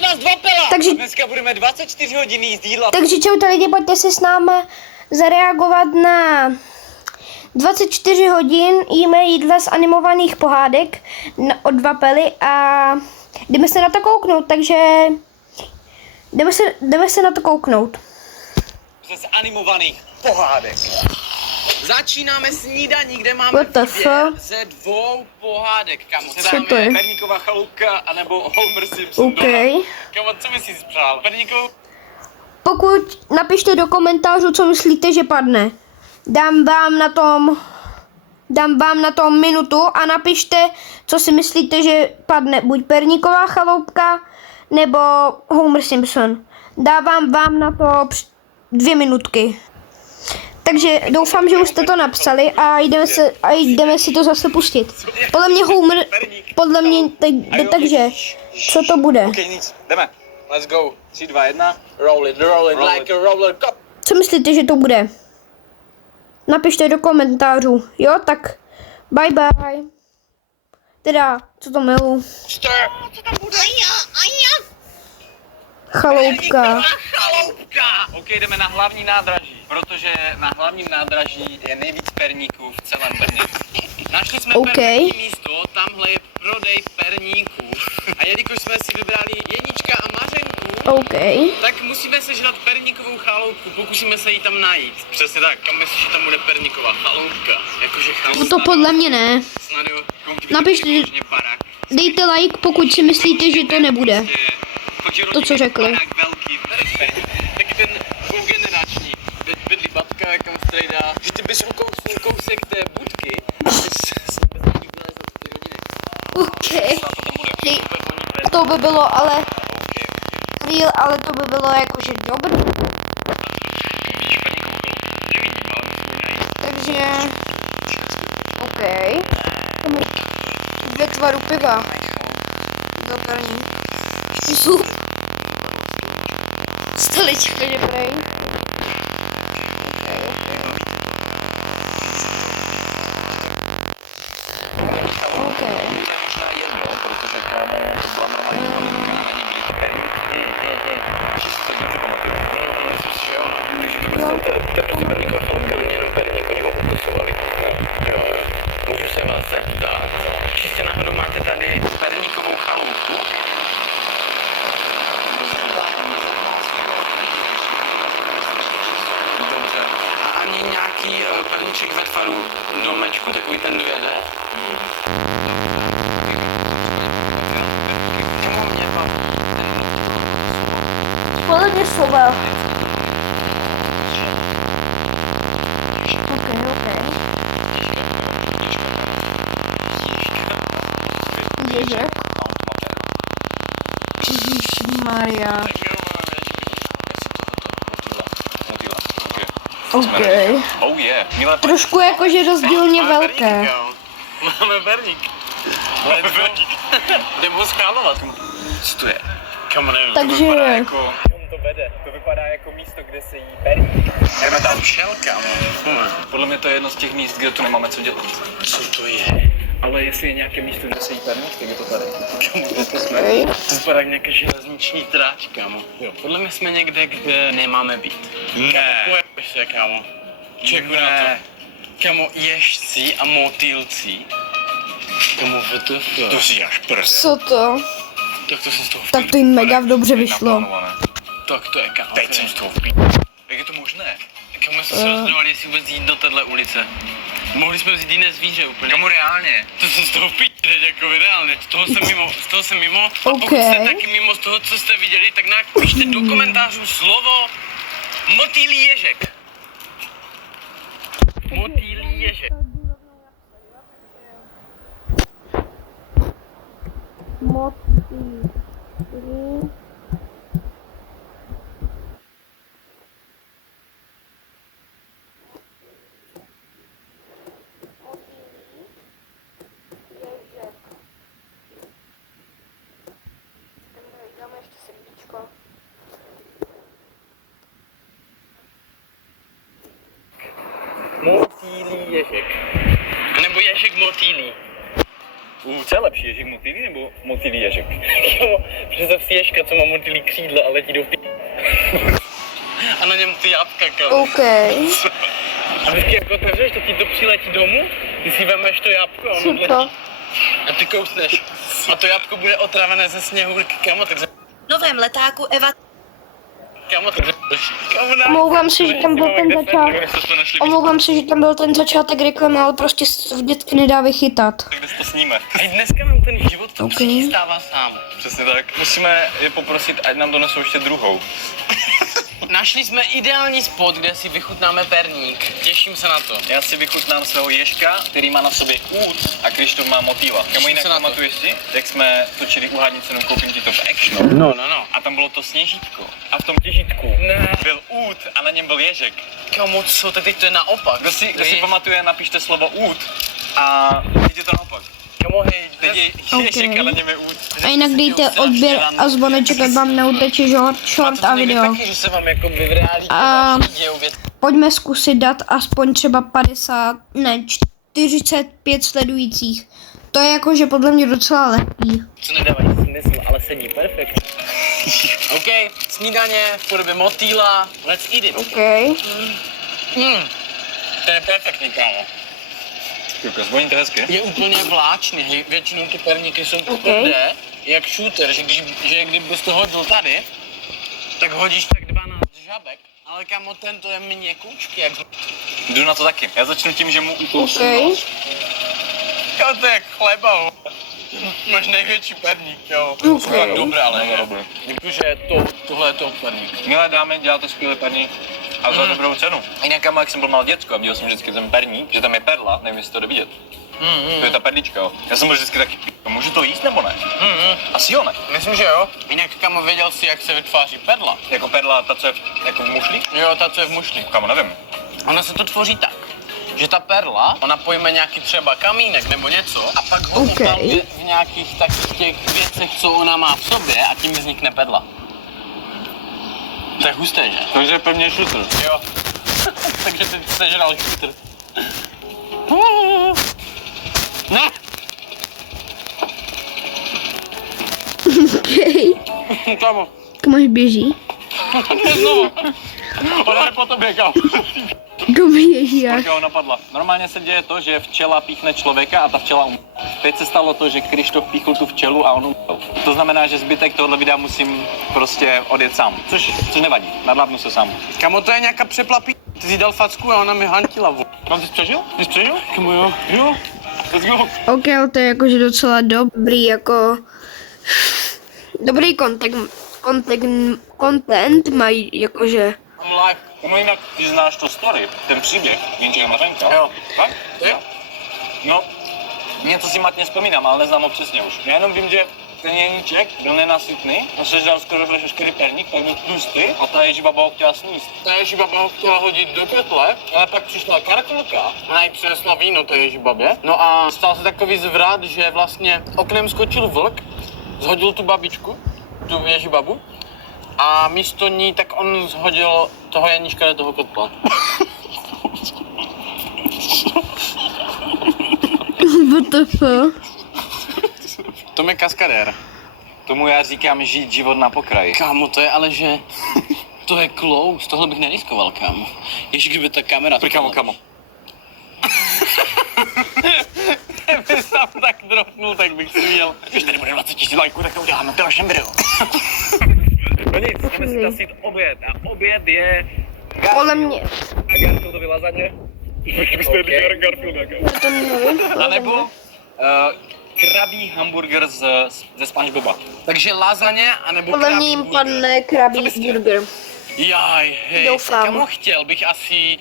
baví vás dva pela. Takže- A dneska budeme 24 hodin jíst jídla. Takže čau lidi, pojďte si s námi zareagovat na 24 hodin jíme jídla z animovaných pohádek od Vapely a jdeme se na to kouknout, takže jdeme se na to kouknout. Z animovaných pohádek. Začínáme snídaní, kde máme What the výběr fuck? ze dvou pohádek, kamo. Co to je? Perníková chalupka, anebo Homer Simpson. OK. Doma. Kamo, co bys si přál? Perníkovou? Pokud napište do komentářů, co myslíte, že padne. Dám vám na tom minutu a napište, co si myslíte, že padne. Buď Perníková chaloupka, nebo Homer Simpson. Dávám vám na to 2 minutky. Takže doufám, že už jste to napsali a jdeme si to zase pustit. Podle mě takže, co to bude? Ok, nic, jdeme. Let's go. 3, 2, 1. Roll it like a roller cup. Co myslíte, že to bude? Napište do komentářů. Jo, tak bye bye. Teda, co to milu? Co tam bude? Chaloupka. Chaloupka! Ok, jdeme na hlavní nádraží, protože na hlavním nádraží je nejvíc perníků v celém Brně. Našli jsme Ok. perfektní místo, tamhle je prodej perníků. A jelikož jsme si vybrali Jenička a Mařenku, OK. tak musíme sežrat perníkovou chaloupku, pokusíme se ji tam najít. Přesně tak, kam myslíš, že tam bude perníková chaloupka? Jakože chaloupka. No to podle mě ne. Snad jo, Napište- možně barák. Dejte like, pokud si myslíte, že to nebude. To, co řekli. Velký, taky ten dvougenerační. Bydlí babka, kam strejda. Že ty bys ukousnul kousek té budky. OK. Hej, to by bylo ale real, ale to by bylo jakože dobré. Takže OK. Ve tvaru piva. Dobrý. Zup. Stolička, že prej. OK. Můžu se vás zeptat, jestli náhodou máte tady perníkovou chaloupku? Dobře. A ani nějaký perníček ve tvaru domečku, takový ten 2D? Podle mě slova. OK. Ježek. Maria. OK. Oh yeah. Trošku jakože rozdílně velké. Máme berník. Máme berník. Jdeme ho schálovat. Co to je? Kamu nevím. Takže- To vypadá jako... to vede. To vypadá jako místo, kde se jí berník. Jdeme tam šelka. Podle mě to je jedno z těch míst, kde tu nemáme co dělat. Co to je? Ale jestli je nějaké místo, kde se jí berník, tak je to tady. Kamu, to jsme? To vypadá jak nějaká železniční tráč, kámo. Jo, podle mě jsme někde, kde nemáme být. Ne. Pojď se, kámo. Čeku na to. Kámo, ježci a motýlci. Kámo, WTF. To si až prde. Co to? Tak to jsem z toho Tak to jim mega dobře vyšlo. Tak to je, kámo. Teď jsem z toho Jak je to možné? Kámo, jsme se rozhodovali, jestli vůbec jít do téhle ulice. Mohli jsme vzít jiné zvíře úplně. Kámo, reálně. To jsem z toho teď, jako reálně. Z toho jsem mimo. A pokud jste taky mimo z toho, co jste viděli, tak napište do komentářů slovo motýlí ježek. Motýlí ježek. Motýlí ježek. Nebo ježek motýlí. Co je lepší, ježek motýlí nebo motýlí ježek? Jo, představ si ježka, co má motýlí křídla a letí do a na něm ty jabka, kámo. OK. A vždycky jako otevřeš, tak ti to přiletí domů, ty si vemeš to jabko a ono Super. letí. A ty kousneš. A to jabko bude otravené ze sněhurky, kámo, tak Novém letáku Eva kámo, tak Omlouvám se, že tam byl ten začátek. Omlouvám se, že tam byl ten začátek reklamy, ale prostě vždycky nedá vychytat. kde to sníme. A i dneska nám ten život to Ok. přichystává sám. Přesně tak. Musíme je poprosit, ať nám donesou ještě druhou. Našli jsme ideální spot, kde si vychutnáme perník. Těším se na to. Já si vychutnám svého ježka, který má na sobě út a Krištof má motýla. Kamo, jinak se na to. pamatuješ si, jak jsme točili Uhádni cenu, koupím ti to v Actionu? No. A tam bylo to sněžítko. A v tom těžítku byl út a na něm byl ježek. Kamo, co, tak teď to je naopak. Kdo si pamatuje, napište slovo út a teď je to naopak. Kamo, hej, Teď je ježek a na něm je út. A jinak dejte odběr a zvoneček, ať vám neuteče short a video. Taky, že se vám jako by v reálí A- dějou věci. Pojďme zkusit dát aspoň třeba 45 sledujících. To je jakože podle mě docela lehký. Co nedávají smysl, ale sedí perfekt. OK, snídaně v podobě motýla. Let's eat it. OK. To je perfektní, kámo. Kouka, zvoní to hezky. Je úplně vláčný, hej, většinou ty perníky jsou Ok. tvrdé, jak shooter, že kdybys to hodil tady, tak hodíš tak 12 žabek, ale kámo, tento je měkoučký, jak... Jdu na to taky. Já začnu tím, že mu ukousnu. OK. Jo, to je jak chleba, máš největší perník, jo. Ok. Dobré, ale Mega je. dobré. Jakože tohle je to perník. Milé dámy, děláte skvělý perník a za dobrou cenu. Jinak, kamo, jak jsem byl mal děcko a měl jsem vždycky ten perník, že tam je perla, nevím, jestli to jde vidět. To je ta perlička, jo. Já jsem byl vždycky taky, můžu to jíst nebo ne? Asi jo, ne? Myslím, že jo. Jinak, kámo, věděl jsi, jak se vytváří perla? Jako perla, ta, co je jako v mušli? Jo, ta, co je v mušli. Kamo, nevím. Ona se to tvoří tak, že ta perla, ona pojme nějaký třeba kamínek nebo něco a pak ho Ok. zapálí v nějakých takových těch věcech, co ona má v sobě a tím vznikne perla. To je husté, že? Takže je pevně šutr. Jo. Takže ty sežral šutr. Ne! OK. Kámo, Kamož běží. znovu. Ona je po tobě, kámo. Kdo běží jak? Ho napadla. Normálně se děje to, že včela píchne člověka a ta včela umře. Teď se stalo to, že Krištof píchl tu včelu a on umřel. To znamená, že zbytek tohohle videa musím prostě odjet sám. Což nevadí, nadlábnu se sám. Kámo, to je nějaká přeplapí. Ty jsi dal facku a ona mi hantila. Mám ty přežil? Ty jsi přežil? Kámo, jo. Jo. Let's go. OK, ale to je jakože docela dobrý, jako... Dobrý content mají, jakože... I'm live. No jinak, ty znáš to story, ten příběh, Jinčeka Mařenka. Jo. Fakt? Jo. No, něco si matně vzpomínám, ale neznám ho přesně už. Já jenom vím, že ten Jeníček byl nenasytný, a sežral skoro veškerý perník, pak byl tlustý a ta ježibaba ho chtěla sníst. Ta ježibaba ho chtěla hodit do pytle, ale pak přišla karkulka a jí přinesla víno té ježibabě. No a stal se takový zvrat, že vlastně oknem skočil vlk, zhodil tu babičku, tu ježibabu, a místo ní tak on zhodil toho Janíčka do toho kotla. WTF? To je kaskadér. Tomu já říkám žít život na pokraji. Kámo, to je ale že... To je close, tohle bych neriskoval, kámo. Ještě kdyby ta kamera... Kamo. Kdyby tam tak dropnul, tak bych si měl... Když tady bude 20 000 lajků, tak to uděláme v dalším videu. No nic, jdeme si tasit oběd a oběd je... Podle mě. A Garfieldovy lasagne. Kdybyste jedli Garfielda, To nevím. a nebo krabí hamburger ze SpongeBoba. Takže lasagne, anebo Podle krabí mě jim burger. padne krabí burger. Jaj, hej, Doufám. Kámo, chtěl bych asi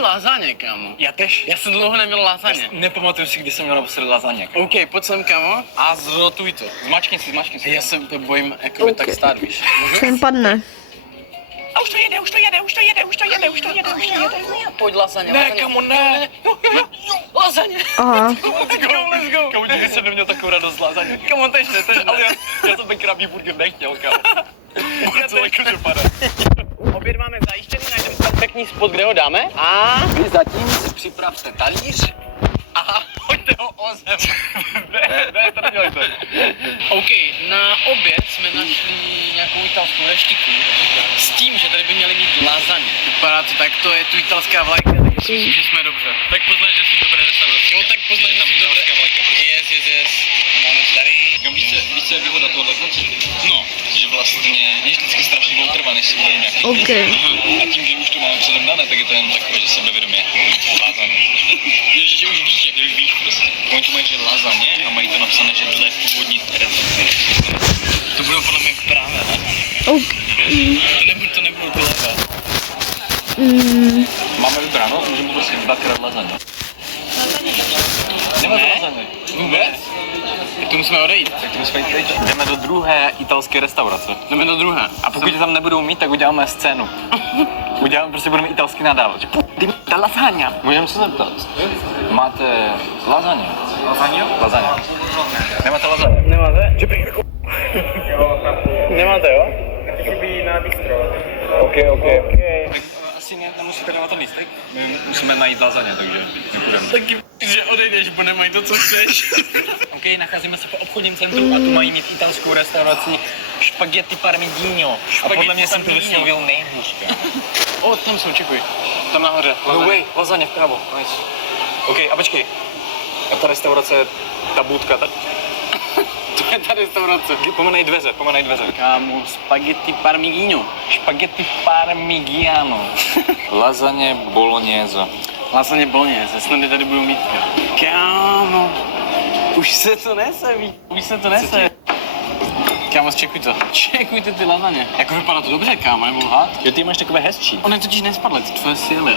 lasagne, kámo. Já tež. Já jsem dlouho neměl lasagne. Nepamatuju si, kdy jsem měl naposledy lasagne. OK, pojď sem, kámo, a zrotuj to. Zmačkni si. Já se to bojím, jakoby OK. tak stát, víš. Co jim padne? A už to jede. Pojď lasagne, Ne, lasagne. kamo, ne. Lasagne. Aha. Let's go. Kamo, nikdy jsem neměl takovou radost z lasagne. Kamo, tež ne, ale já jsem ten krabí burger nechtěl, kamo. Co jako dopadá. Oběd máme zajištěný, najdeme perfektní spot, kde ho dáme. A Vy zatím si připravte talíř aha, pojďte ho o zem. Ne, to nedělejte. OK, na oběd jsme našli nějakou italskou reštiku s tím, že tady by měli mít lasagne. Vypadá to tak, to je tu italská vlajka, tak myslím, že jsme dobře. Tak poznáš, že jsi dobré restaurace. Jo, tak poznáš, že jsi dobré. Yes. Máme tady. Víš, co je výhoda tohohle koncertu? No, že vlastně je vždycky strašně dlouho trvá, než si bude nějaký OK. A tím, že už to máme předem dané, tak je to jen takové, že sebevědomě lasagne. Že už víš prostě. Oni tu mají, že lasagne a mají to napsané, že dle původní recepty. To budou podle mě právě lasagne. OK. To nebudou ty lasagne. Máme vybráno, můžeme prostě dvakrát lasagne. Nemáte lasagne? Vůbec? Tak to musíme odejít. Tak to musíme jít pryč. Jdeme do druhé italské restaurace. Jdeme do druhé. A pokud tam nebudou mít, tak uděláme scénu. Prostě budeme italsky nadávat. Že ta lasagna. Můžeme se zeptat. Máte lasagne? Lasagne. Nemáte lasagne? Nemáte? Nemáte, jo? Chybí na bistro. OK. Asi nemusíte dávat ten lístek. My musíme najít lasagne, takže nepůjdeme. Taky že odejdeš, bo nemají to, co chceš. OK, nacházíme se po obchodním centru a tu mají mít italskou restauraci Spaghetti Parmigiano. A podle mě jsem to vyslovil nejhůř. O, tam jsou, čekuj. Tam nahoře. No way, lasagne vpravo. Nice. OK, a počkej. A ta restaurace, ta budka, To je ta restaurace. pomenej dveře. Kámo, spaghetti parmigiano. Spaghetti Parmigiano. Lasagne bolognese. Lasagne bolognese, snad tady budou mít. Kámo, už se to nese, Kámo, čekujte ty lasagne. Jako vypadá to dobře, kámo, nebudu lhát. Jo, ty máš takové hezčí. One totiž nespadly, ty tvoje síly.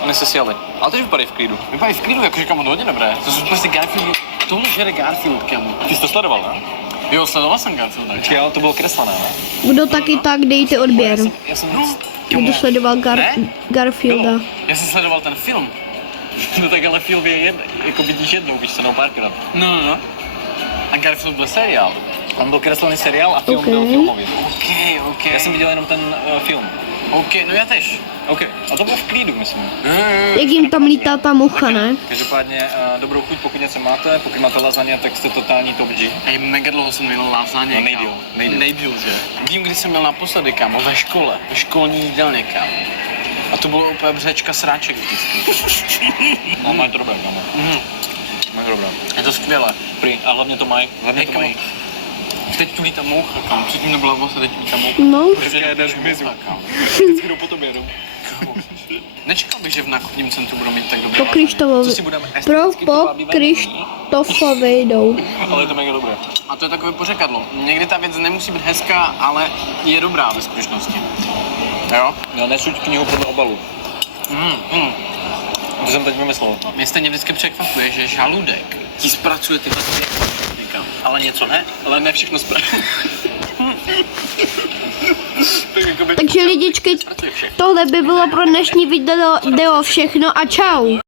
Oni se sjeli. Ale teď vypadají v klidu. Vypadají v klidu, jakože kámo, to hodně dobré. To jsou prostě Garfield, tomu žere Garfield, kámo. Ty jsi to sledoval, ne? Jo, sledoval jsem Garfielda. Počkej, ale to bylo kreslené, ne? Kdo taky tak, dejte odběr. Já jsem Kdo sledoval Ne? Garfielda. Já jsem sledoval ten film. No tak ale film je jako vidíš jednou, víš co, párkrát. No. A Garfield byl seriál. On byl kreslený seriál a film OK. byl filmový. OK. Já jsem viděl jenom ten film. OK, no já tež. OK. A to bylo v klidu, myslím. Jak jim tam lítá ta mucha, ne? Každopádně dobrou chuť, pokud něco máte. Pokud máte lasagne, tak jste totální top G. Hej, mega dlouho jsem měl lasagne, No, nejdýl. že? Vím, kdy jsem měl naposledy, kámo, ve škole. Ve školní jídelně, kámo. A to bylo úplně břečka sráček vždycky. No, mají to dobré, kámo. Mají to dobré. Je to skvělé. Prý, a hlavně to mají. Hej, kámo, teď tu lítá moucha, kámo. Předtím nebyla vosa, teď lítá moucha. No. Prostě jdeš hmyzu. Kámo. Vždycky jdou po tobě, jdou. Nečekal bych, že v nákupním centru budou mít tak dobré Po lasagne. Krištofovi. Co si budeme Po Krištofovi jdou. Ale je to mega dobré. A to je takové pořekadlo. Někdy ta věc nemusí být hezká, ale je dobrá ve skutečnosti. Jo? No, nesuď knihu podle obalu. To jsem teď vymyslel. Mě stejně vždycky překvapuje, že žaludek ti zpracuje tyhle věci. Ale něco ne, ale ne všechno zpracuje. Takže lidičky, tohle by bylo pro dnešní video všechno a čau.